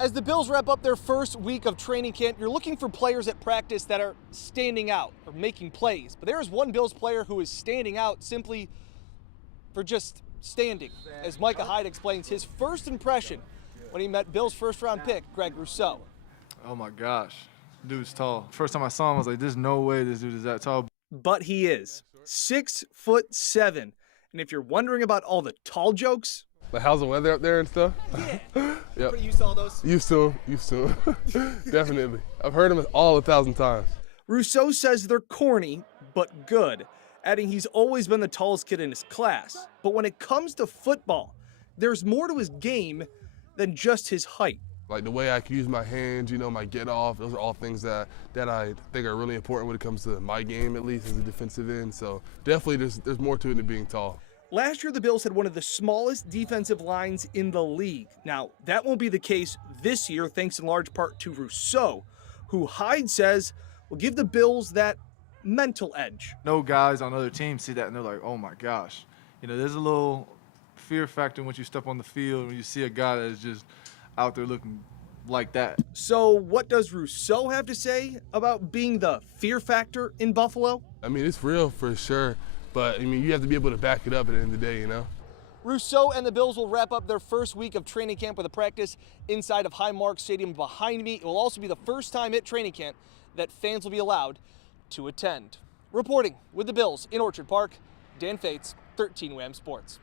As the Bills wrap up their first week of training camp, you're looking for players at practice that are standing out or making plays. But there is one Bills player who is standing out simply for just standing. As Micah Hyde explains his first impression when he met Bills' first-round pick, Greg Rousseau. Oh my gosh, dude's tall. First time I saw him, I was like, there's no way this dude is that tall. But he is 6'7". And if you're wondering about all the tall jokes, like how's the weather up there and stuff? Yeah. Yep. Pretty used to all those? Used to him. Definitely. I've heard him all 1,000 times. Rousseau says they're corny, but good, adding he's always been the tallest kid in his class. But when it comes to football, there's more to his game than just his height. Like the way I can use my hands, my get off, those are all things that I think are really important when it comes to my game, at least as a defensive end. So definitely there's more to it than being tall. Last year, the Bills had one of the smallest defensive lines in the league. Now, that won't be the case this year, thanks in large part to Rousseau, who Hyde says will give the Bills that mental edge. No guys on other teams see that and they're like, oh my gosh. There's a little fear factor once you step on the field when you see a guy that is just out there looking like that. So what does Rousseau have to say about being the fear factor in Buffalo? I mean, it's real for sure. But, you have to be able to back it up at the end of the day, Rousseau and the Bills will wrap up their first week of training camp with a practice inside of Highmark Stadium behind me. It will also be the first time at training camp that fans will be allowed to attend. Reporting with the Bills in Orchard Park, Dan Fetes, 13 WHAM Sports.